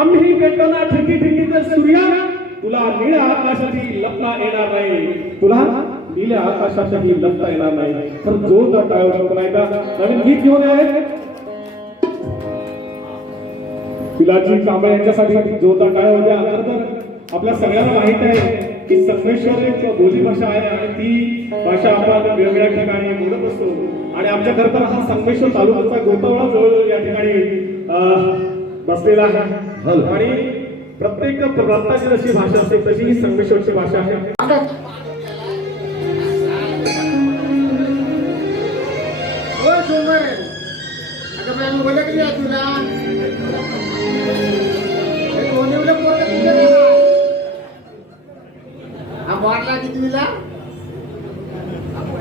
आम्ही भेटतो ना ठिकी ठिकीचा सूर्या, तुला निळ्या आकाशाची लपता येणार नाही, तुला निळ्या आकाशाची लपता येणार नाही. तर जो टाळतो नाही का नवीन गीत घेऊन आहे पिलाची कांबळे यांच्यासाठी जोरदार टाळ्या होत्या. खरं तर आपल्या सगळ्यांना माहित आहे की संगमेश्वर एक बोली भाषा आहे आणि ती भाषा आपण वेगवेगळ्या ठिकाणी बोलत असतो. आणि आमच्या खरं तर हा संगमेश्वर तालुक्याचा गोतावळा जवळजवळ या ठिकाणी बसलेला आहे आणि प्रत्येक प्रांताची जशी भाषा असते तशी ही संगमेश्वरची भाषा आहे.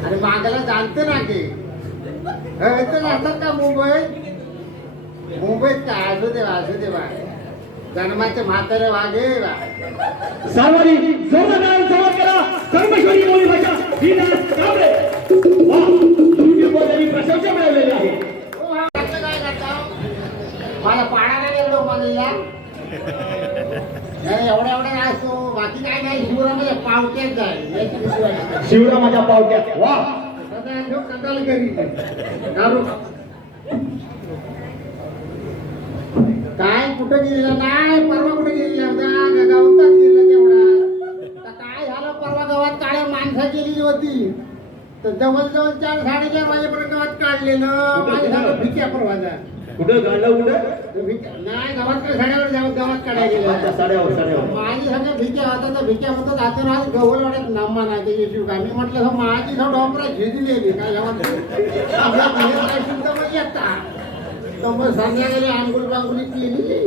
अरे मागायला जाणते ना की असतात का मुंबईत का असू देवा जन्माचे म्हातारे वागे सार्वरी जोरदार संवाद करा. संगमेश्वरी बोली भाषा ही कांबळे वाह, YouTube त्यांनी प्रशंसा मिळवलेली आहे. काय करता माझ्या पाडाला गेलो मला एवढ्या असतो बाकी काय नाही. शिवरामाच्या पावट्यात जाय शिवरामाच्या पावट्यात वा कंटाळ करी काय कुठं गेलेला नाही. परवा कुठे गेलेला होता गावात गेला तेवढा. काय झालं परवा गावात काळ्या माणसं गेलेली होती तर जवळजवळ 4-4:30 वाजेपर्यंत गावात काढलेलं. माझ्या भिक्या परवाचा कुठं काढलं नाही गावात काय साड्यावर गावात काढायला गेलं. साड्यावर माझी सगळं भिक्या होता तर भिक्या होतं जातो आज गवलवाड्यात नामा नाही ते येशील का. मी म्हटलं माझी सगळं डॉक्टर झिजली काय गावात येता तर मग संध्याकाळी आंघोळ बांगुली केली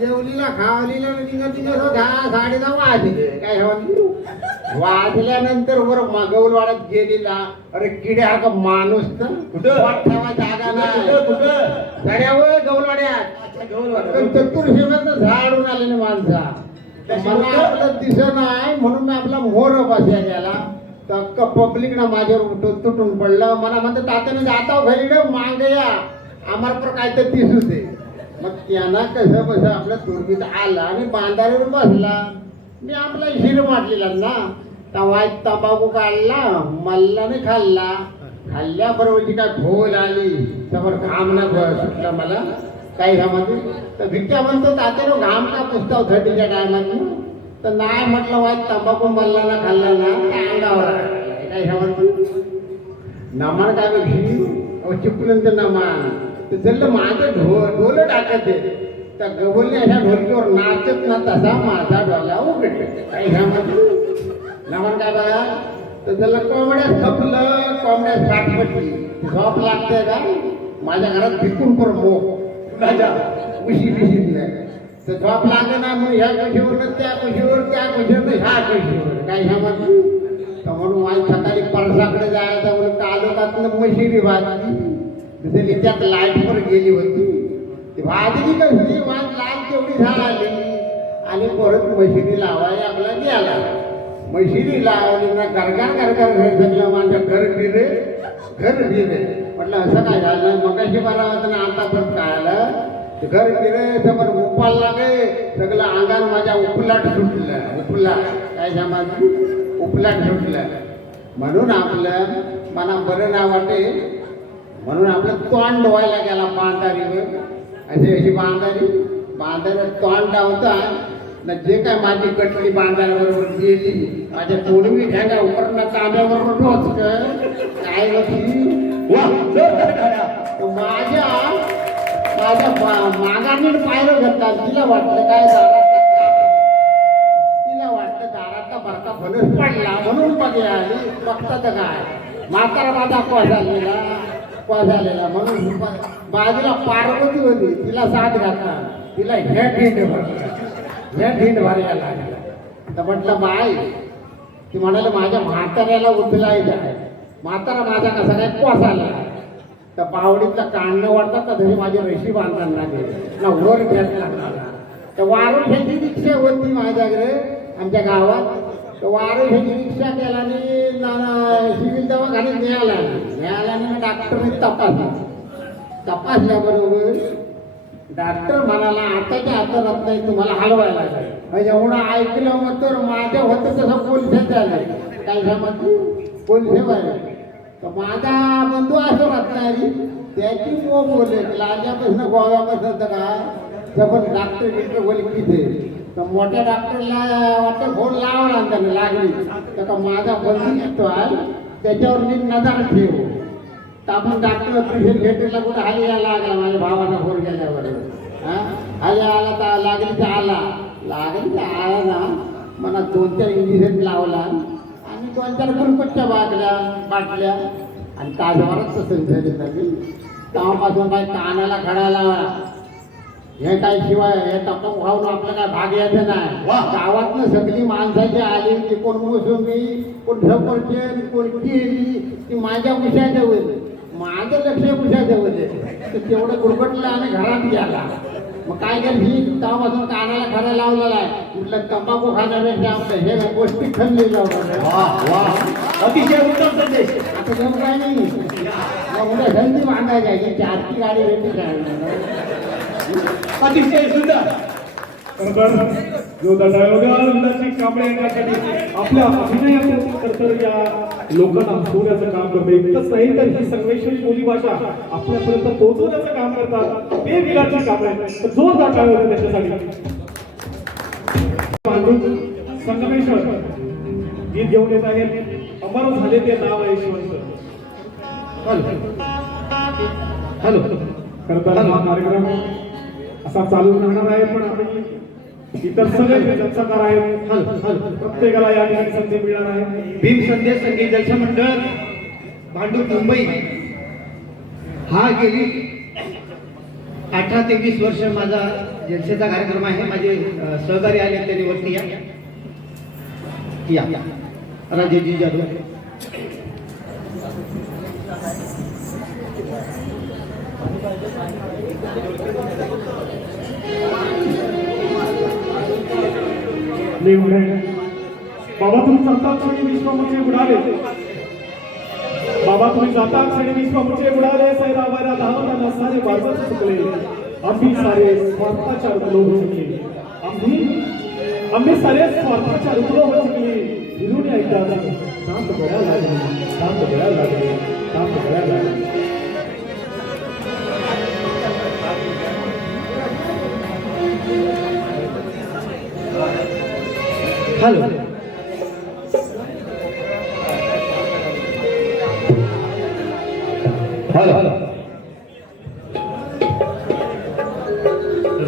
जेवलीला खावलीला निघत 10-10:30 वाजले काय वाजल्यानंतर वर गवलवाड्यात गेलेला. अरे किड्या का माणूस तर ठेवा जागा नाही झाड्यावर गवलवाड्यात चतुर्शिवाचं झाडून आले ना माणसा. मला आपलं दिसत नाही म्हणून मी आपला मोर बसल्या गेला तर अख्खा पब्लिक ना माझ्यावर तुटून पडलं. मला म्हणते तात्याने जाता घरी मांग या आम्हाला पण काय तर दिसू दे. मग त्यांना कसं बस आपल्या दुर्गीत आला आणि बांधारीवर बसला. मी आपला हिर माटलेला ना तवाय तंबाखू काढला मल्लाने खाल्ला. खाल्ल्याबरोबरची काय भोल आली समोर घाम ना सुटला मला काही घामातून. तर भिक्या म्हणतो तात्यानं घाम का पुसता 30च्या टायमातून तर नाही म्हटलं वाईट तंबाखू मल्लाना खाल्ला ना अंगावर काही घामातून नमान काय बघी चिपलून तर नमान तर माझं ढोल टाकत त्या गवलने अशा ढोलकीवर नाचत ना तसा माझा डोला उघडला काही घामातून नमान काय बघा तर त्याला कोंबड्या खपलं कोंबड्या साठपटली झोप लागते का माझ्या घरात भिकून पर मोक माझ्या उशी बिशीतल्या तर झोप लागे ना मग ह्या कशीवर त्या कशीवर ह्या कशीवर काय ह्या म्हणून तर म्हणून माझी सकाळी परसाकडे जायचं म्हणून तालुक्यातनं मशिरी भाजली तिथे त्यात लाईटवर गेली होती ती भाजली कसली माझी लाईट तेवढी झाली आणि परत मशिरी लावायला आपला गेला. मशिरी लावली ना गरगार घर सगळं माझ्या घर फिरे म्हटलं असं काय झालं मगाशी बरा होतं ना आता परत काय आलं घर फिरे समोर उपाल लागे सगळं अंगान माझ्या उपलाट सुटलं काय समाज उपलाट सुटलं. म्हणून आपलं मला बरं ना वाटे म्हणून आपलं तोंड धुवायला गेला बांधारीवर अशी बांधारीवर तोंड धावता ना जे काय माझी कटली बांधाऱ्याबरोबर गेली माझ्या तोडवी घ्यायला उपरणं तांब्याबरोबर रोज काय माझ्या मागाने पायलं घेतला तिला वाटलं काय दारातला बरका फणस पडला म्हणून मध्ये आली बघता तर काय म्हातारा माझा झालेला म्हणून बाजूला पार्वती होती तिला साथ घातला तिला ढिंड भरायला लागला. तर म्हटलं बाई ती म्हणाले माझ्या म्हाताऱ्याला उचलायचं आहे. म्हातारा माझा कसा काय कोसाला तर पावडीतला कांडणं वाढतात का तरी माझी रशी बांधताना ना वर घेतला तर वारून ह्याची रिक्षा होती माझ्याकडे आमच्या गावात. तर वारून ह्याची रिक्षा केला आणि सिव्हिल दवाखान्यात न्यायालयाने डॉक्टरने तपासल्याबरोबर डॉक्टर म्हणाला आताच्या हातात नाही तुम्हाला हलवायला लागेल. एवढं ऐकलं मग तर माझ्या होतं तसं पोलिसात झालं. काय समजतो पोलिस तर माझा बंधू असं रत्नागिरी त्याची मो बोलले लाजापासून गोव्यापासून का तर पण डॉक्टर ओळखीचे तर मोठ्या डॉक्टरला वाटतं फोन लावला त्याने लागली तर का माझा बंधू निघतो आहे त्याच्यावर मी नजर ठेव. तर आपण डॉक्टर पेशंट भेटायला कुठं हाली यायला लागला माझ्या भावाचा फोन केल्यावर हाली आला तर लागलीचा आला ना मला 2-4 इंजेक्शन लावला आणि 2-4 गुलपट्ट्या बाटल्या आणि ताजवारच तसं झाली. तेव्हापासून काय कानाला खडा लावा हे काय शिवाय हे तंबाखू खाऊन आपलं काय भाग यायचं नाही. गावातनं सगळी माणसाची आली की कोण मोसंबी कोण ढपरचेल कोण केली ती माझ्या उशाजवळ माझं लक्ष उशाजवळ तर तेवढं गुरबटलं आणि घरात गेला. मग काय केलं ही तेव्हापासून कानाला खडा लावलेला आहे कुठलं तंबाखू खाण्यापेक्षा आपलं हे गोष्टी खणलेलं अतिशय उत्तम संदेश. आता जम काय नाही उद्या संधी बांधायची आहे की आजची गाडी भेटली काय अतिशय सुंदर. कांबळे यांच्यासाठी आपल्या अभिनयातून तर या लोकांना सोडण्याचं काम करते. इतकंच नाही तर ही संवेदनशील बोलीभाषा आपल्यापर्यंत पोहोचवण्याचं काम करतात ते विलाची कांबळे. जोरदार टाळ्या होत्या त्यांच्यासाठी. संगमेश्वर गीत घेऊन येत आहेत. अमर झाले ते नाव आहे यशवंत. हॅलो खरं हा कार्यक्रम असा चालू राहणार आहे पण आम्ही इतर सगळे जनसाकार आहेत. प्रत्येकाला या ठिकाणी संधी मिळणार आहे. भीम संदेश संगीत जलसा मंडळ भांडूप मुंबई हा गेली 18 ते 20 वर्ष माझा जलसेचा कार्यक्रम आहे. माझे सहकारी आले त्यांनी वरती या राजेजी जाधव. बाबा तुम्ही जाता क्षणी विश्वामुचे उडाले. बाबा तुम्ही जाता क्षणी विश्वामुचे उडाले. सैराबाईला धावताना सारे बाजूच चुकले. आम्ही सारे स्वार्थाच्या रुपलो हो शिकले. आम्ही सारे स्वार्थाच्या रुपलो हो शिकले. फिरून एकदा शांत गळ्या लागले. शांत गळ्या लागले. शांत गळ्या लागले. हॅलो हॅलो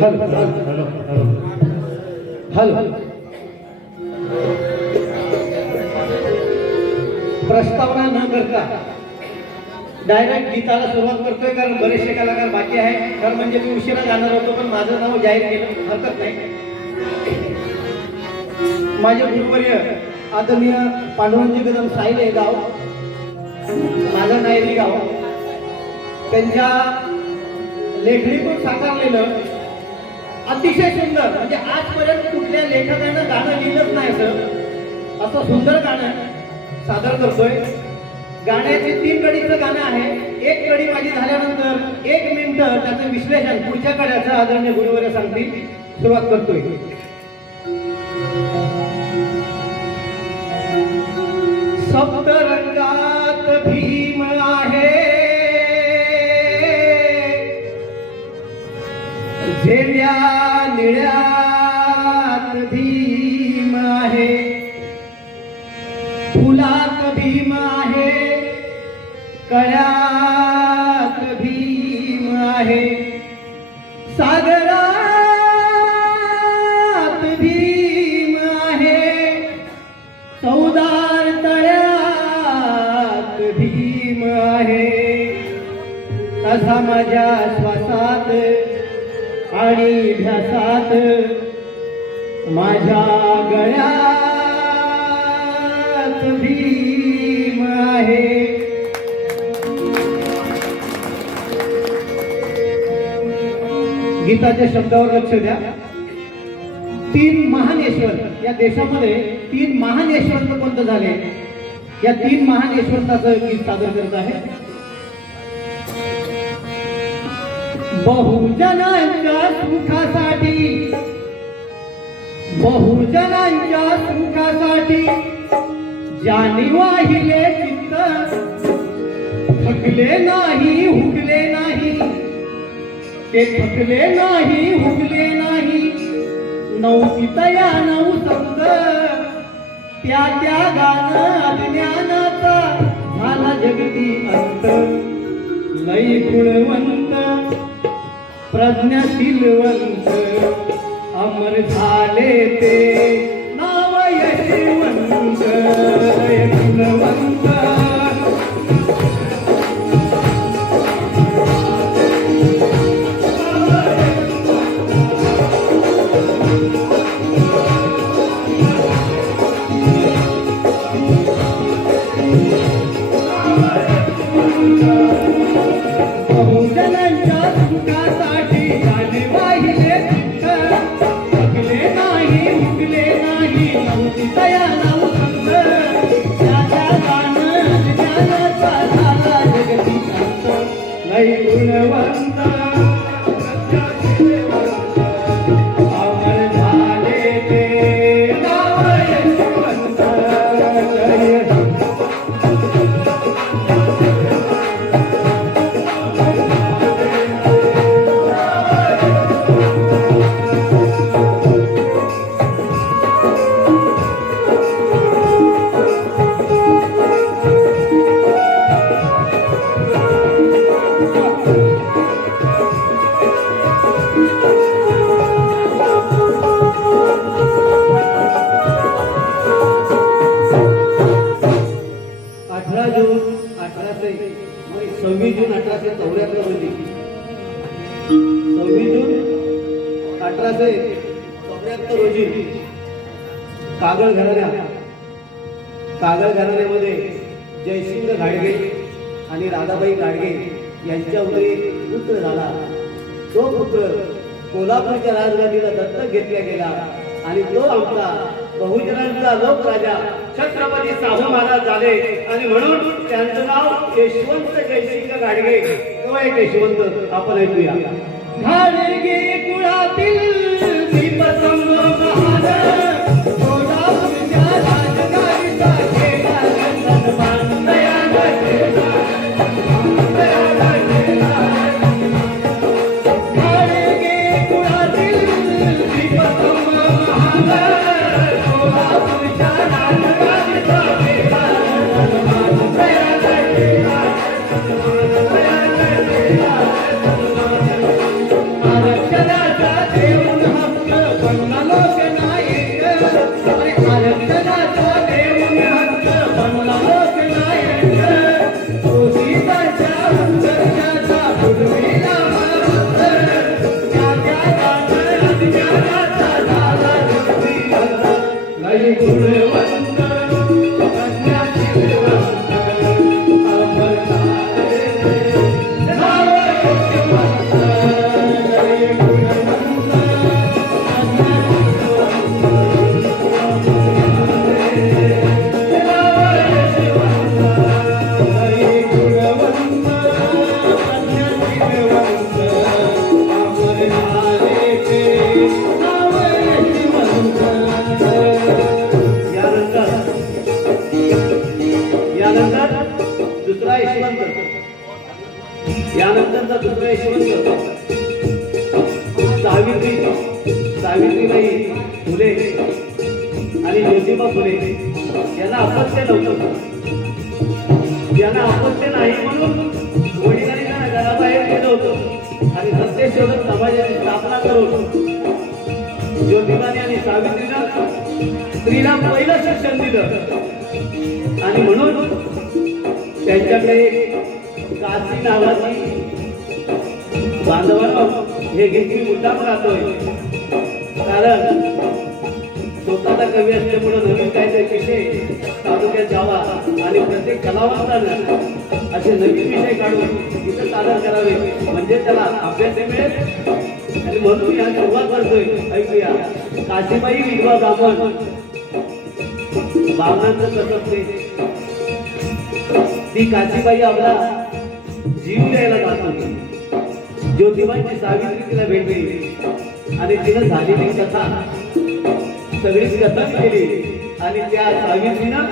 हॅलो हॅलो प्रस्तावना न करता डायरेक्ट गीताला सुरुवात करतोय कारण बरेचसे कलाकार बाकी आहे. तर म्हणजे मी उशिरा जाणार होतो पण माझं नाव जाहीर केलं हरकत नाही. माझे गुरुवर्य आदरणीय पांडुरंग कदम साईले गाव माझं नायरी गाव त्यांच्या लेखणीतून साकारलेलं अतिशय सुंदर म्हणजे आजपर्यंत कुठल्या लेखकानं गाणं लिहिलंच नाही असं सुंदर गाणं सादर करतोय. गाण्याचे 3 कडीचं गाणं आहे. 1 कडी माझी झाल्यानंतर 1 मिनिट त्याचं विश्लेषण पुढच्या कड्याचं आदरणीय गुरुवर्य सांगतील. सुरुवात करतोय. सप्तरंगात भीम आहे झेंड्या निळ्यात भीम आहे फुलात भीम आहे कळ्यात भीम आहे सागरात भीम आहे चौदार तळ्यात भीम आहे तसा माझ्या श्वासात आणि ध्यासात माझ्या गळ्यात भीम आहे. गीताच्या शब्दावर लक्ष द्या. 3 महान यशवंत या देशामध्ये 3 महान यशवंत पंत झाले. या 3 महान यशवंताचं गीत सादर करत आहे. बहुजनांच्या सुखासाठी, बहुजनांच्या सुखासाठी ज्यानी वाहिले चित्त, थकले नाही हुकले नाही, ते थकले नाही हुकले नाही, नऊ तया नऊ संत, त्या गाणं अज्ञानाचा झाला जगती अंत. लई गुणवंत प्रज्ञाशीलवंत अमर झाले ते नाव यशवंत. लई गुणवंत बहुजनांच्या सुखासाठी झाले वाहिले चित्त, थकले नाही हुकले नाही, नव्हती तया नऊ संत, त्याच्या गाणं ज्ञानाचा झाला जगती अंत. लई गुणवंत अमर झाले ते नाव यशवंत. लई जून 26 जून 1874 रोजी 26 जून 1874 रोजी कागल घराण्यामध्ये जयसिंग घाडगे आणि राधाबाई घाडगे यांच्यावर एक पुत्र झाला. तो पुत्र कोल्हापूरच्या राजधानीला दत्तक घेतला गेला आणि तो आमचा बहुजनांचा लोकराजा छत्रपती शाहू महाराज झाले. आणि म्हणून त्यांचं नाव यशवंत जयसिंग घाडगे. तो एक यशवंत आपण ऐकूया. घाडगे कुळातील दीपस्तंभ महाराज, कोल्हापूरच्या राजधानीचा केला सन्मान. घाडगे कुळातील दीपस्तंभ महाराज, कोल्हापूरच्या राजधानीचा केला आरक्षणाचा देऊन हक्क बनला लोकनायक. आरक्षणाचा देऊन हक्क बनला लोकनायक. शोषितांच्या उत्कर्षाचा पूर्वीला महाराष्ट्र, त्याच्या गाणं अज्ञानाचा झाला जगती अंत. लई गुणवंत प्रज्ञाशीलवंत अमर झाले ते नाव यशवंत. लई गुणवंत यानंतरचा दुसरा यशवंत सावित्रीबाई फुले आणि ज्योतिबा फुले यांना अपत्य नव्हतं. यांना अपत्य नाही म्हणून वडिलांनी त्यांना घराबाहेर केलं होतं आणि सत्यशोधक समाजाची स्थापना करून ज्योतिबाने आणि सावित्रीनं स्त्रीला पहिलं शिक्षण दिलं. आणि म्हणून त्यांच्याकडे काशी नावाची बांधवांना हे घेतली मुद्दाम राहतोय. कारण स्वतःचा कवी असल्यामुळे नवीन काहीतरी विषय तालुक्यात जावा आणि प्रत्येक कलावंतानं असे नवीन विषय काढून तिथं सादर करावे म्हणजे त्याला अभ्यास मिळेल. आणि म्हणून या सुरुवात करतोय. ऐकूया. काशीबाई विधवा ब्राह्मण, ब्राह्मणांचं कसं ते ती काशीबाई आपला जीव द्यायला जात होती. ज्योतिबाची सावित्री तिला भेटली आणि तिनं झालेली कथा सगळीच कथा केली आणि त्या सावित्रीनं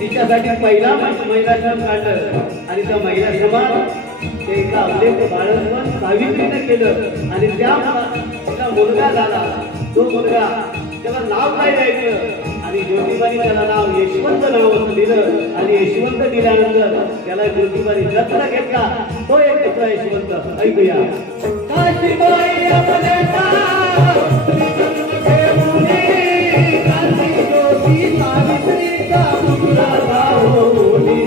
तिच्यासाठी पहिला महिलाश्रम काढलं आणि त्या महिलाश्रमात ते एका अवलेख बाळपण सावित्रीनं केलं आणि त्या तिला मुलगा झाला. तो मुलगा त्याला नाव काय द्यायचं आणि ज्योतिबाने त्याला नाव यशवंत नाव असं दिलं आणि यशवंत दिल्यानंतर त्याला ज्योतिबाने दत्तक घेतला. तो एक दुसरा यशवंत ऐकूया. काशीबाई आपल्या ज्योती सावित्रीचा मुलगा होती.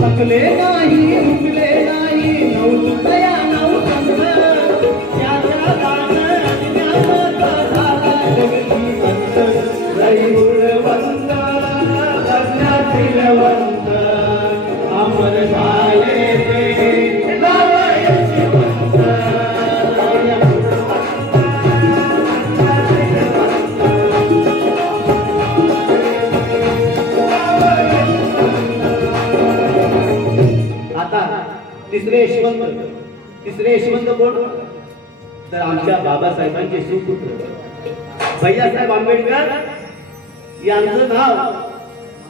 थकले नाही रुकले नाही नवतया नवसंत त्याच्या दान ज्ञानाचा झाला जगती अंत. लई गुणवंत प्रज्ञाशील वंत अमर झाले ते नाव यशवंत. तिसरे यशवंत कोण तर आमच्या बाबासाहेबांचे सुपुत्र भैयासाहेब आंबेडकर यांचं नाव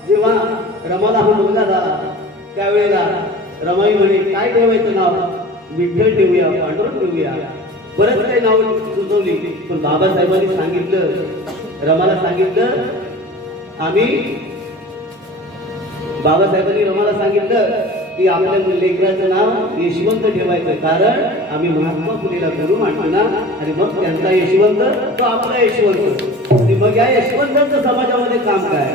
जेव्हा रमाला हा मुलगा झाला त्यावेळेला रमाई म्हणे काय ठेवायचं नाव. विठ्ठल ठेवूया पांडुरंग ठेवूया बरंच काही नाव सुचवली पण बाबासाहेबांनी सांगितलं रमाला सांगितलं बाबासाहेबांनी रमाला सांगितलं की आपल्या लेकराचं नाव यशवंत ठेवायचं कारण आम्ही महात्मा फुलेला गुरु मानतो ना आणि मग त्यांचा यशवंत तो आपला यशवंत. आणि मग या यशवंतांचं समाजामध्ये काम काय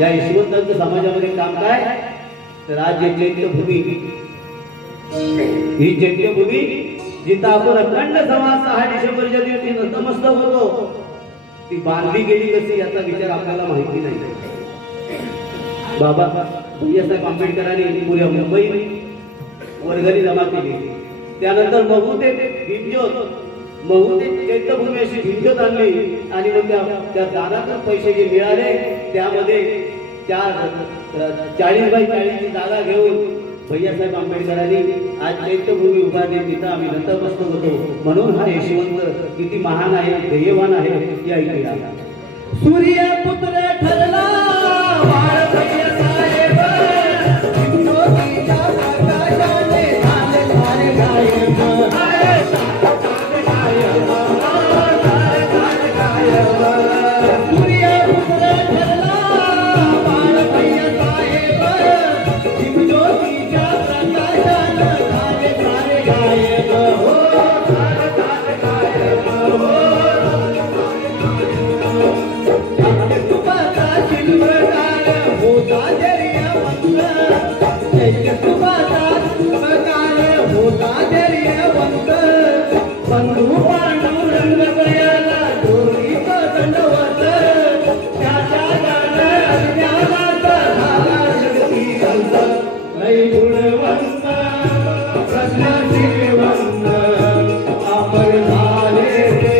या यशवंतांचं समाजामध्ये काम काय तर आज जे चैत्यभूमी ही चैत्यभूमी जिथं आपण अखंड समाज 6 डिसेंबरच्या दिवशी नतमस्तक होतो ती बांधली गेली कशी याचा विचार आपल्याला माहिती नाही. बाबा भैयासाहेब आंबेडकरांनी पुऱ्या मुंबईत वर्गणी जमा केली. त्यानंतर बहुतेक चैत्यभूमी अशी भिंजत आणली आणि मग त्या दानातून पैसे जे मिळाले त्यामध्ये 40 बाय 40 ची जागा घेऊन भैयासाहेब आंबेडकरांनी आज चैत्यभूमी उभारली. तिथं आम्ही नतमस्तक होतो. म्हणून हा यशवंत किती महान आहे ध्येयवान आहे हे ऐकूया. सूर्यपुत्र ठरला बाळ भैयासाहेब ज्योतीच्या प्रकाशाने झाले सारे गायब. सूर्यपुत्र ठरला बाळ भैयासाहेब ज्योतीच्या प्रकाशाने झाले सारे गायब. बंधू पांडुरंग गयाला दोरीच दंडवत त्याच्या ज्ञानाचा झाला शक्ती अंत. लई गुणवंत प्रज्ञाशील वंत अमर झाले ते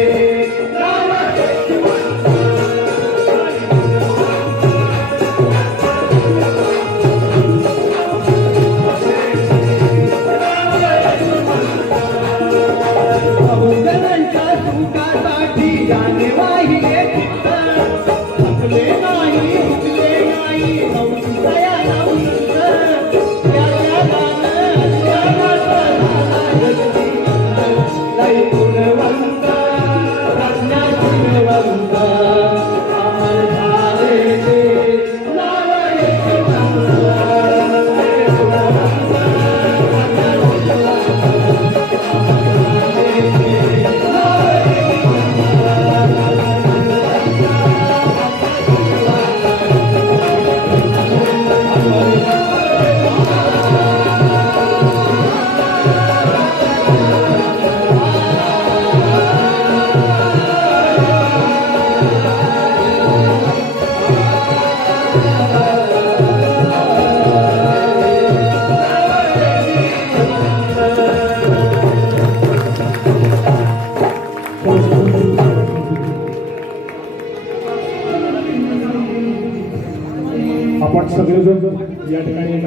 नाव यशवंत. सुखासाठी जाणे वाहिले चित्त थकले ना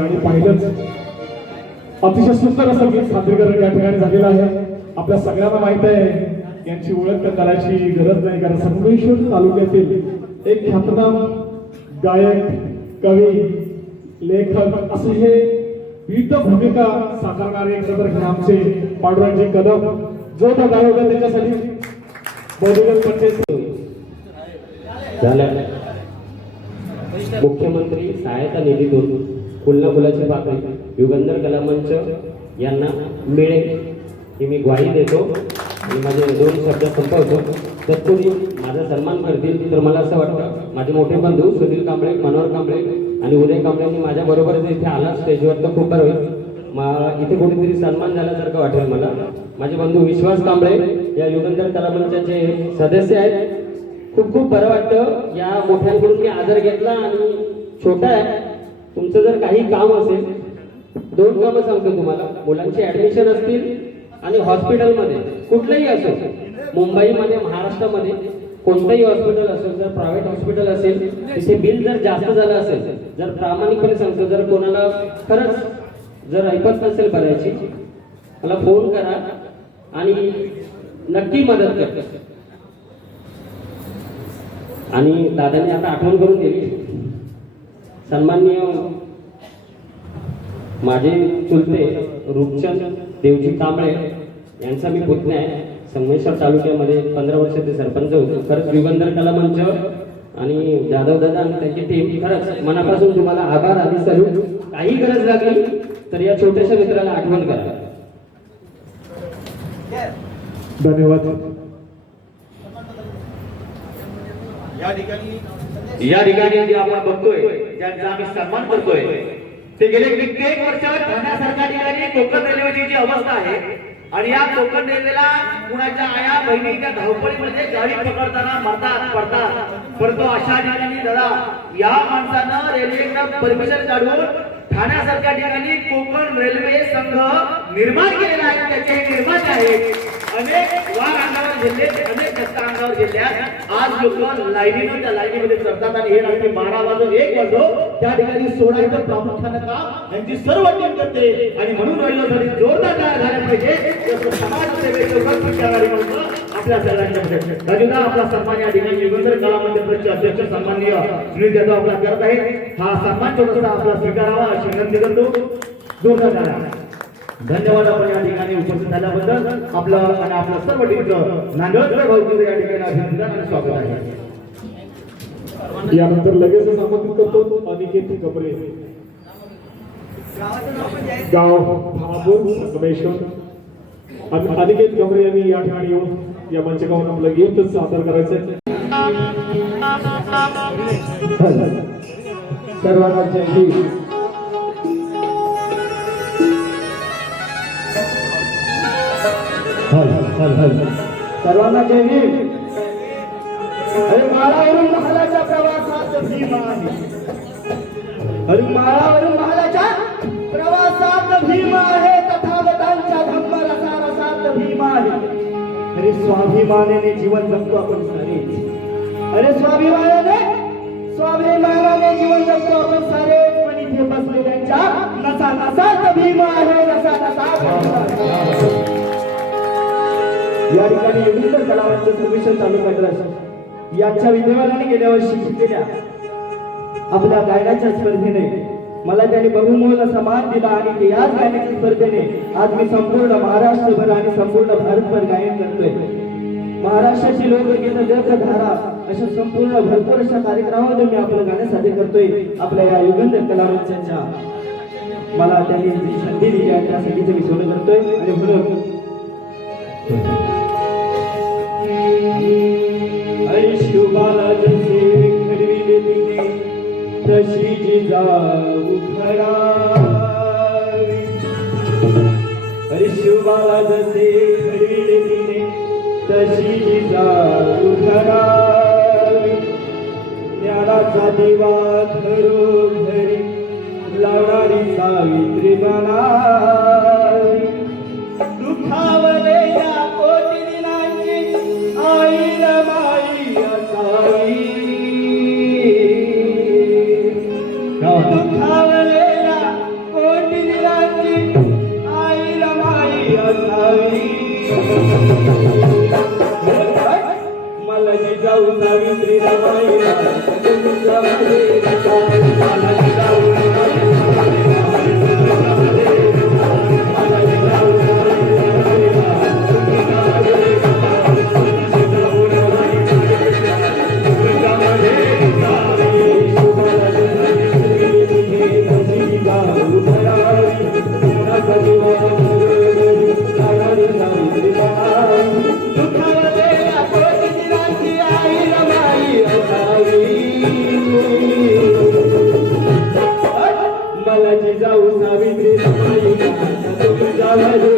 गाणी पाहिलंच. अतिशय सुंदर असं गीत सादरीकरण या ठिकाणी झालेलं आहे. आपल्या सगळ्यांना माहित आहे यांची ओळख करायची गरज नाही, कारण संगमेश्वर तालुक्यातील एक ख्यातनाम गायक, कवी, लेखक असे हे विविध भूमिका साकारणारे एक सदर हे आमचे पांडुरंगजी कदम. जो तो गायक होता त्याच्यासाठी बहुजन पंचायत झाल्या. मुख्यमंत्री सहायता निधीतून फुलना फुलाची पाकळी युगंधर कला मंच यांना मिळेल ही मी ग्वाही देतो आणि माझे 2 शब्द संपवतो. तत्पूर्वी माझा सन्मान करतील तर मला असं वाटतं माझे मोठे बंधू सुनील कांबळे, मनोहर कांबळे आणि उदय कांबळेंनी माझ्या बरोबर इथे आला स्टेजवर तर खूप बरं होईल. इथे कुठेतरी सन्मान झाल्यासारखं वाटेल मला. माझे बंधू विश्वास कांबळे या युगंधर कला मंचाचे सदस्य आहेत. खूप खूप बरं वाटतं. या मोठ्यांकडून मी आदर घेतला आणि छोटा आहे. तुमचं जर काही काम असेल 2 कामं सांगतो तुम्हाला. मुलांचे ऍडमिशन असतील आणि हॉस्पिटलमध्ये कुठलंही असो, मुंबईमध्ये, महाराष्ट्रामध्ये कोणतंही हॉस्पिटल असेल, जर प्रायव्हेट हॉस्पिटल असेल तिथे बिल जर जास्त झालं असेल, जर प्रामाणिकपणे सांगतो, जर कोणाला खरंच जर ऐपत नसेल भरायची मला फोन करा आणि नक्की मदत करा. आणि दादाने आता आठवण करून दिली. सन्माननीय माझे चुलते रूपचंद देवजी कांबळे यांचा मी पुतण्या आहे. संगमेश्वर तालुक्यामध्ये 15 वर्ष ते सरपंच होते. खरंच युगंधर कला मंच आणि जाधव दादा आणि त्यांची टीम खरंच मनापासून तुम्हाला आभार आणि सल्यूट. काही गरज लागली तर या छोट्याशा मित्राला आठवण करा. धन्यवाद. या ठिकाणी जे आपण बघतोय ज्यांचा आम्ही सन्मान करतोय ते गेले कित्येक वर्ष ठाण्यासारख्या ठिकाणी कोकण रेल्वेची जी अवस्था आहे आणि या कोकण रेल्वेला कुणाच्या आया बहिणी त्या धावपळीमध्ये गाडी पकडताना मरतात पडतात. परंतु अशा ठिकाणी दादा या माणसानं रेल्वेकडे परमिशन काढून ठाण्यासारख्या ठिकाणी कोकण रेल्वे संघ निर्माण केलेला आहे. त्याचे हे निर्माते आहेत. अनेक वार अंगावर जिल्हे, अनेक कष्ट अंगावर जिल्ह्यात आज लोक लाईनीनं त्या लाईनीमध्ये चढतात आणि हे रात्री 12 वाजून 1 वाजो त्या ठिकाणी सोडायचं प्रामुख्यानं काम यांची सर्व टीम करते. आणि म्हणून रहिलोसाठी जोरदार तयार झाल्या पाहिजे. समाजसेवेचे उपस्थित करणारी माणसं आपल्या सगळ्यांच्यामध्ये राजूदा आपला सन्मान या ठिकाणी युगंधर कला मंदिराचे अध्यक्ष सन्माननीय सुनील जाधव आपला करत आहेत. हा सन्मान छोटासा आपला स्वीकारावा अशी विनंती करतो. जोरदार झाला. धन्यवाद. आपण या ठिकाणी उपस्थित झाल्याबद्दल आपलं आणि आपल्या सर्व टीमचं नांदेडकर भाऊकीचं या ठिकाणी अभिनंदन आणि स्वागत आहे. यानंतर लगेच आमंत्रित करतो अनिकेत गबरे, गाव भापूर संगमेश्वर. अनिकेत गबरे यांनी या ठिकाणी येऊन या मंचावर आपलं गीत सादर करायचं. सर्वांना जय हिंद. सर्वांना जय हिंद. अरे माळावरून महालाच्या प्रवासात भीमा आहे. अरे माळावरून महालाच्या प्रवासात भीमा आहे. तथागतांच्या धम्म रसारसात भीमा आहे. अरे स्वाभिमानाने जीवन जगतो आपण सारे. अरे स्वाभिमानाने जीवन जगतो आपण सारे. पण इथे बसलेल्यांच्या नसा नसात भीमा आहे. नसा नसात या ठिकाणी युगंधर कला मंच संगमेश्वर तालुका यांच्या विद्यमानाने गेल्या वर्षी घेतलेल्या आपल्या गायनाच्या स्पर्धेने मला त्यांनी बहुमोल असा मान दिला आणि ते याच गायनाच्या स्पर्धेने आज मी संपूर्ण महाराष्ट्रभर आणि संपूर्ण भारतभर गायन करतोय. महाराष्ट्राची लोकगीत जगधारा अशा संपूर्ण भरपूर अशा कार्यक्रमामध्ये मी आपलं गाणं सादर करतोय. आपल्या या युगंधर कला मंचाच्या मला त्यांनी जी संधी दिली आहे त्यासाठी मी सोनं करतोय. आणि म्हणून शिवबाला जसे घडविले तिने तशी जिजाऊ खरावी. अरे शिवबाला जसे घडविले तिने तशी जिजाऊ खरावी. ज्ञानाचा दिवा घरोघरी लावणारी सावित्री बनावी. दुखावलेल्या कोटी दिनांची आई रमाई असावी. दुखावलेल्या जिजाऊ सावित्री रमाई तुमच्यामध्ये मला जिजाऊ मला जिजाऊ सावित्री रमाई तुमच्यामध्ये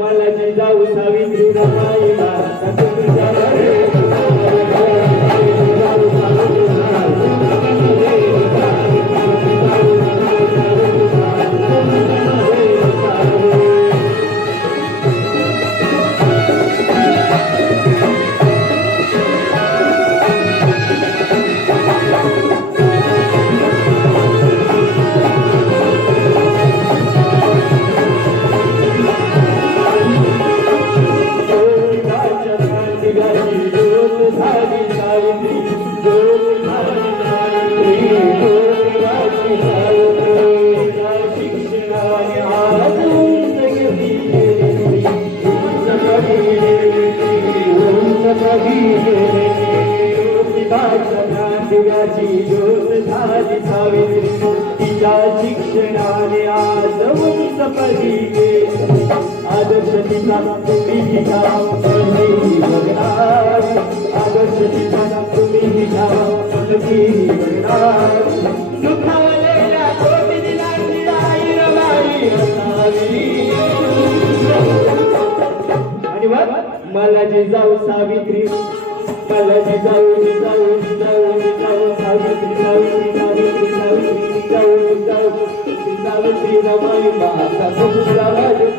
मला जिजाऊ सावित्री रमाई ज्योत झाली सावित्री तिच्या शिक्षणाने आज उंच पदवी आदर्श तिचा तुम्ही घ्या आदर्श तिचा तुम्ही घ्या दुखावलेल्या कोटी दिनाची आई रमाई असावी आणि मला जिजाऊ सावित्री मला जिजाऊ जिजाऊ जिजाऊ जिजाऊ सावित्री सावित्री सावित्री सावित्री जिजाऊ जिजाऊ सावित्री रमाई माता तुमच्यामध्ये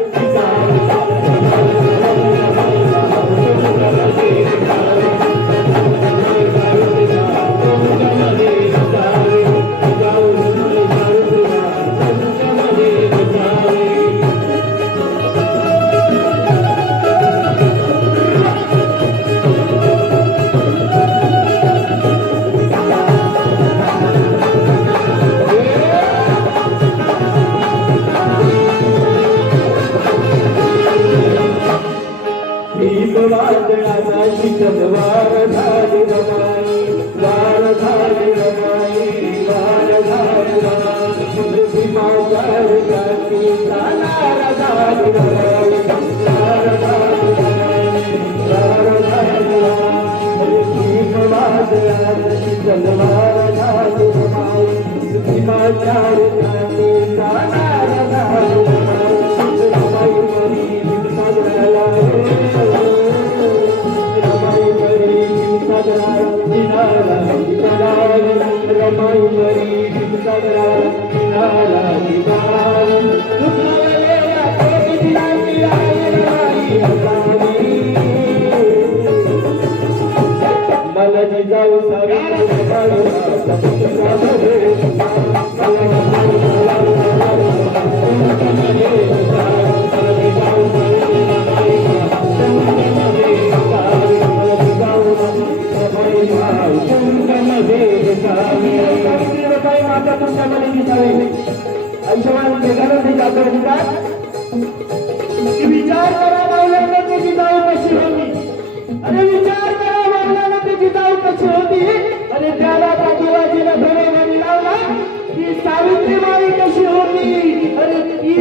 वादळाची तलवार झाली रमाई वार झाली रमाई वार झाली रमाई मातार जाती जाणार झाली रमाई वार झाली रमाई वार झाली रमाई वादळाची तलवार झाली रमाई मातार जाती जाणार झाली रमाई रमाई मरी रमाई मरी मला जिजाऊ सावित्री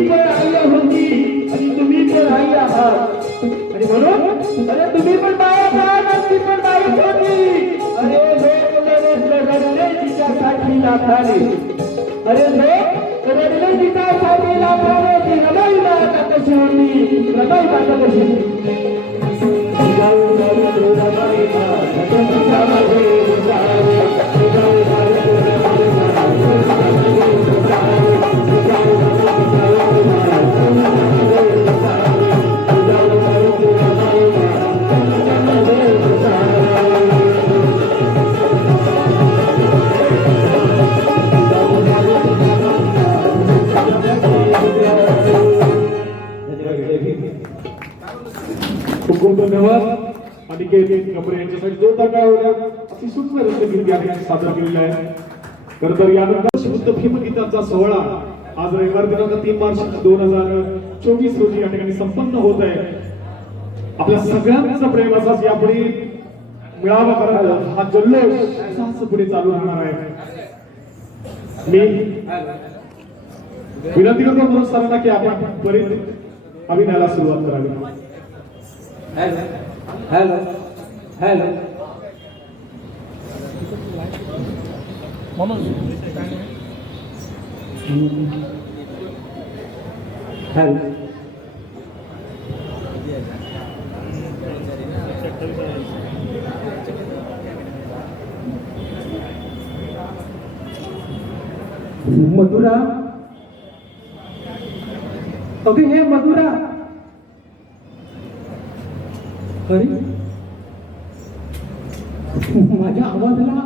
पण आई होती आणि तुम्ही पण आई आहात आणि म्हणून अरे तुम्ही पण बाळा आहात आणि ती पण बाळच होती. अरे लोक रडले तिच्यासाठी लाथाने, अरे लोक रडले तिच्यासाठी लाथाने. ती रमाई माता कशी होती, रमाई माता कशी होती. खूप धन्यवाद. अनिकेत कपडे यांच्यासाठी जोरदार टाळ्या होत्या. अति सुंदर रंगगीत या ठिकाणी सादर केलेली आहे. खरं तर यानंतर शुद्ध भीमगीतांचा सोहळा आज रविवार दिनांक 3 मार्च 2024 रोजी या ठिकाणी संपन्न होत आहे. आपल्या सगळ्यांचा प्रेम असाच यापुढे मिळावा करायला हा जल्लोष असाच पुढे चालू राहणार आहे. मी विनंती करतो म्हणून सरांना की आपण त्वरित अभिनयाला सुरुवात करावी. Hello hello hello hello Madhura, अगं हे मधुरा. अरे माझ्या आवाजाला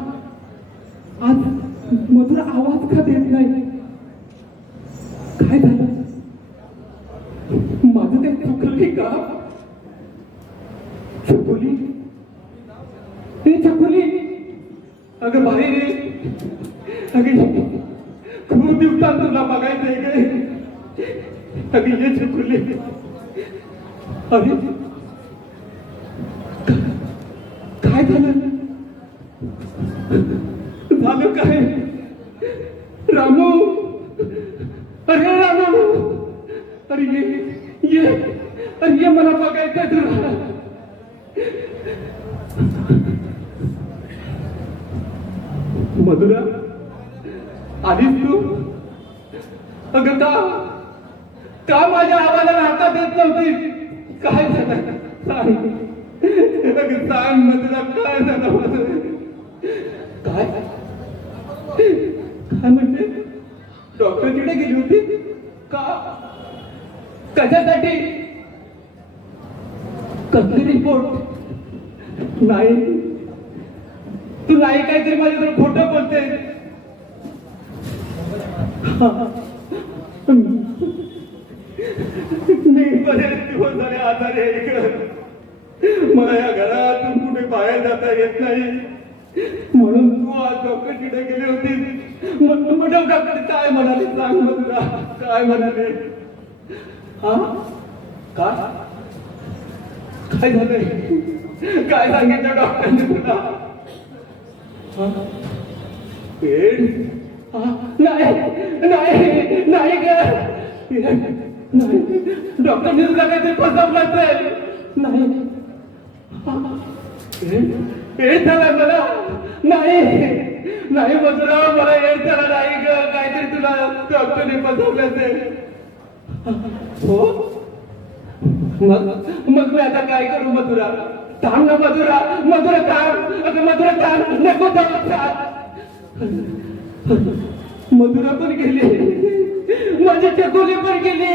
आज मधुरा आवाज का देत नाही? काय झालं? माझं ते चुकली का? चुकली ते चुकली. अगं बाहेर ये. अगं खूप दिवसात तुला बघायचंय गे. अगं ये चुकली. अरे काय झालं? झालं काय? रामू, अरे रामू, अरे ये अरे ये, मला बघायचं तुला. मधुरा आलीस तू? अगं का माझ्या आवाजाला हातात येत नव्हती? काय झालं सांग. अगं सांग मधुरा, काय झालं माझं? काय काय म्हणजे? डॉक्टरकडे गेली होती का? कशासाठी? कसली रिपोर्ट? नाही, तू नाही काहीतरी माझ्याजवळ खोटं बोलते. मी बरेच दिवस झाले आजारी आहे. मला या घरातून कुठे बाहेर जाता येत नाही. म्हणून तू आज डॉक्टरकडे गेली होती. मग डॉक्टर काय म्हणाले सांग मधुरा, काय म्हणाले? हा काय काय झालंय? काय सांगितलं डॉक्टरने तुला? पेड? नाही नाही नाही ग, नाही. डॉक्टरने तुला काहीतरी फसवलं असेल. नाही एड झाला मला. नाही नाही मधुरा, मला एड झाला नाही ग. काहीतरी तुला डॉक्टरने फसवलं असेल. हो, मग मी आता काय करू मधुरा? थांब ना मधुरा, मधुरा थांब. अगं मधुरा थांब, नको थांब. मधुरा पण गेली, माझी चकोली पण गेली.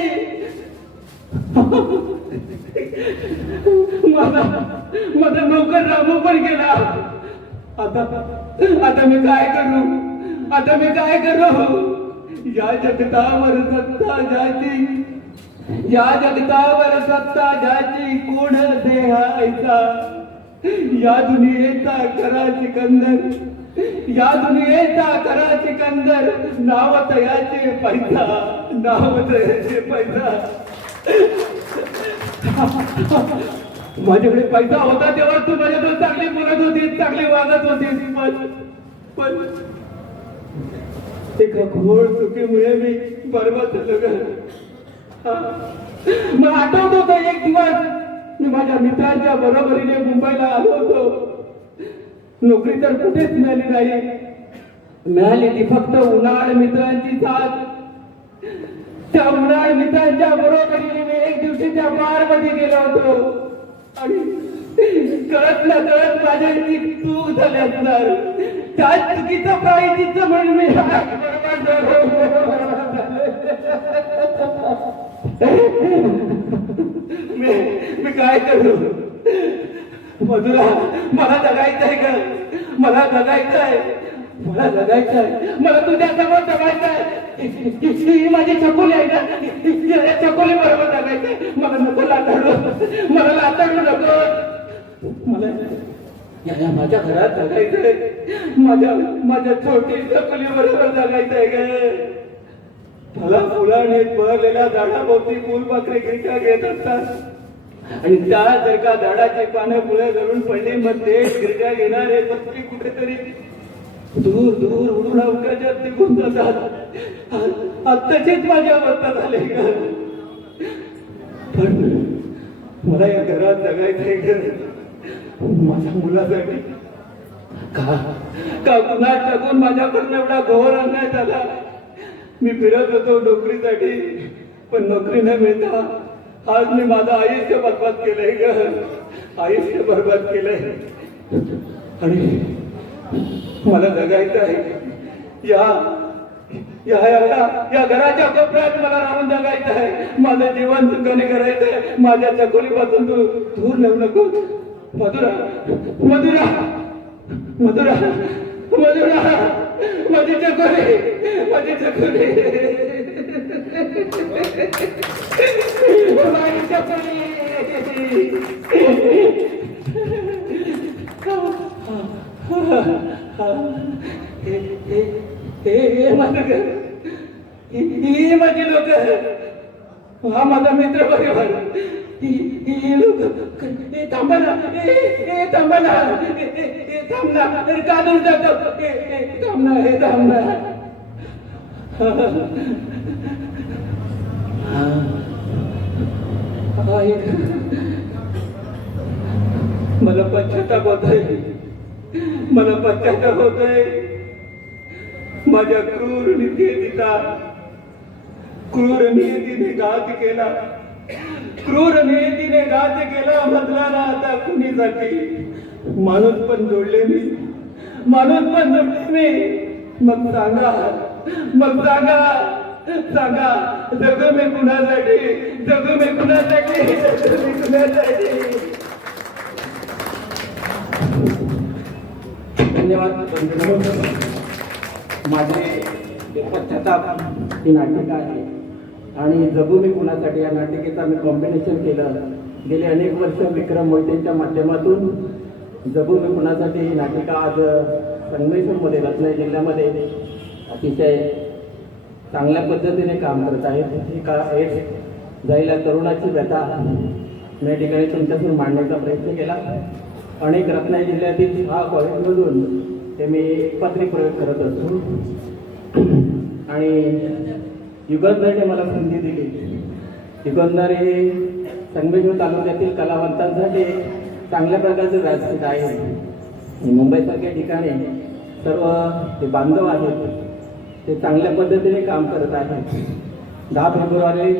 माझा नौकर रामू पण गेला. आता मी काय करू? आता मी काय करू? या जगतावर सत्ता ज्याची, या जगतावर सत्ता ज्याची, कोण देहायचा. या दुनियेचा खरा सिकंदर, या दुनियेचा खरा सिकंदर. नाव तयाचे पैसा, नाव तयाचे पैसा. माझ्याकडे पैसा होता तेव्हा तू माझ्याकडे चांगली बोलत होतीस, चांगली वागत होतीस. पण एका घोर चुकीमुळे मी बरबाद झालो ग. मला आठवत होतं एक दिवस मी माझ्या मित्रांच्या बरोबरीने मुंबईला आलो होतो. नोकरी तर कुठेच मिळाली नाही. मिळाली ती फक्त उन्हाळ मित्रांची साथ. त्या उन्हाळ मित्रांच्या बरोबरीने मी एक दिवशी त्या बार मध्ये गेलो होतो आणि कळत ना कळत माझ्या चूक झाली असणार. त्या चुकीचं प्रायश्चित्त म्हणून मी मी काय करू मधुरा. मला जगायचंय का? मला जगायचंय. मला जगायचंय. मला तुझ्या समोर जगायचंय. ही माझी चकोली आहे ना. या चकोली बरोबर जगायचंय. मला नको लाताडू. मला लाताडू नको. मला या माझ्या घरात जगायचंय. माझ्या छोटी चकोली बरोबर जगायचंय ग. मला फुलाने बहरलेल्या झाडाभोवती फुलपाखरे गिरक्या घेत असतात आणि त्या जर का झाडाची पानं मुळे धरून पडली मग ते गिरक्या घेणारे पक्षी कुठेतरी दूर दूर उडून अवकाशात निघून जातात. आत्ताचेच माझ्या अवस्था झाले ग. पण मला या घरात जगायचंय ग माझ्या मुलासाठी. का पुन्हा टाकून माझ्याकडून एवढा घोर अन्याय झाला. मी फिरत होतो नोकरीसाठी पण नोकरी न मिळता आज मी माझं आयुष्य बरबाद केलंय ग. आयुष्य बरबाद केलंय आणि मला जगायचं आहे. या घराच्या कोपऱ्यात मला राहून जगायचं आहे. माझं जीवन सुखाने करायचंय. माझ्या चकोलीपासून तू दूर नेऊ नको. मधुरा मधुरा मधुरा मधुरा माझी चकोली. माझी चकोली. माझी चकोली. ही माझी लोक. हा माझा मित्र बरोबर. ही लोक थांबा ना. थांबा ना. थांब ना. का दूर जातो. थांब ना. हे थांब ना. मला पश्चाताप होतोय. मला पश्चाताप होतोय माझ्या क्रूर नियतीचा. क्रूर नियतीने घात केला. क्रूर नियतीने घात केला. म्हटला ना आता कुणीसाठी. माणूस पण जोडले मी. माणूस पण जोडले मी. मग सांगा. मग सांगा. सांगा जगू मी कुणासाठी. जगू मी कुणासाठी. जगू मी कुणासाठी. धन्यवाद. माझे पश्चाताप ही नाटिका आहे आणि जगू मी कुणासाठी या नाटिकेचा मी कॉम्बिनेशन केलं. गेले अनेक वर्ष विक्रम मोहितेंच्या माध्यमातून जगू मी कुणासाठी ही नाटिका आज संगमेश्वरमध्ये रत्नागिरी जिल्ह्यामध्ये अतिशय चांगल्या पद्धतीने काम करत आहे. एक जायला तरुणाची व्यथा मी या ठिकाणी तुमच्यासमोर मांडण्याचा प्रयत्न केला. अनेक रत्नागिरी जिल्ह्यातील 6 कॉलेजमधून ते मी पत्रिक प्रयोग करत असतो आणि युगंधरने मला संधी दिली. युगंधर हे संगमेश्वर तालुक्यातील कलावंतांसाठी चांगल्या प्रकारचं व्यासपीठ आहे. मुंबईसारख्या ठिकाणी सर्व ते बांधव आहेत ते चांगल्या पद्धतीने काम करत आहेत. 10 फेब्रुवारी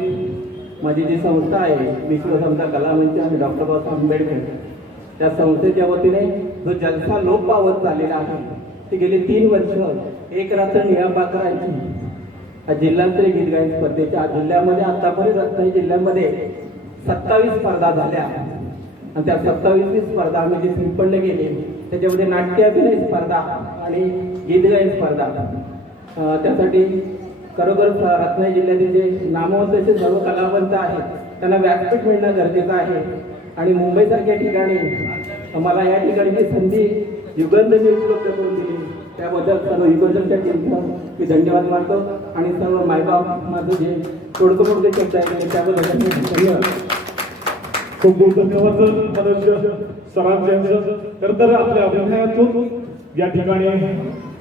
माझी जी संस्था आहे विश्वसंस्था कलामंच आणि डॉक्टर बाबासाहेब आंबेडकर त्या संस्थेच्या वतीने जो जलसा लोप पावत चाललेला आहे ते गेली 3 वर्ष एक रात्र निळापाकरांची जिल्हास्तरीय गीत गायन स्पर्धेच्या जिल्ह्यामध्ये आतापर्यंत रत्नागिरी जिल्ह्यामध्ये 27 स्पर्धा झाल्या आणि त्या 27वी स्पर्धा आम्ही जे संपन्न केली त्याच्यामध्ये नाट्य अभिनय स्पर्धा आणि गीत गायन स्पर्धा. त्यासाठी खरोखर रत्नागिरी जिल्ह्यातील जे नामवंत असे सर्व कलावंत आहेत त्यांना व्यासपीठ मिळणं गरजेचं आहे आणि मुंबईसारख्या ठिकाणी मला या ठिकाणी जी संधी युगंधरने उपलब्ध करून दिली त्याबद्दल सर्व युगंधरच्या टीमला मी धन्यवाद मानतो आणि सर्व मायबाप माझं जे तोडकं शब्द आहे त्याबद्दल धन्यवाद. खूप खूप धन्यवाद मनुष्य सरांचे. तर आपल्या अभिनयातून या ठिकाणी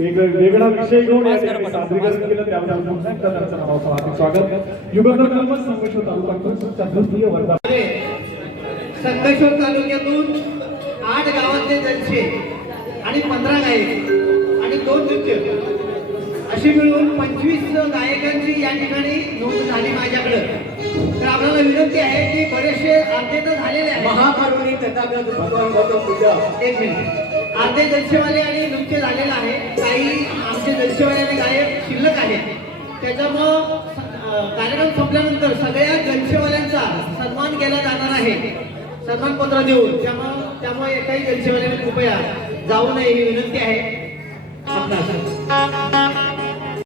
एक वेगळा विषय घेऊन या ठिकाणी सादरीकरण केलं त्याबद्दल पुन्हा एकदा त्यांचं नावाचं हार्दिक स्वागत. युगंधर कलमच संगमेश्वर तालुका तृतीय वर्धा. संगमेश्वर तालुक्यातून 8 गावातले जलसे आणि 15 गायक आणि 2 नृत्य अशी मिळून 25 गायकांची या ठिकाणी नोंद झाली माझ्याकडे. तर आपल्याला विनंती आहे की बरेचसे अर्धे तर झालेले आहेत. महाकारुणी तथागत भगवान गौतम बुद्ध. एक मिनिट. अर्धे जलसेवाले आणि नृत्य झालेलं आहे. काही आमचे जलसेवाले आणि गायक शिल्लक आहेत. त्याच्यामुळं कार्यक्रम संपल्यानंतर सगळ्या जलसेवाल्यांचा सन्मान केला जाणार आहे, सन्मानपत्र देऊन. त्यामुळे एकाही जलसेवाल्याने कृपया जाऊ नये ही विनंती आहे.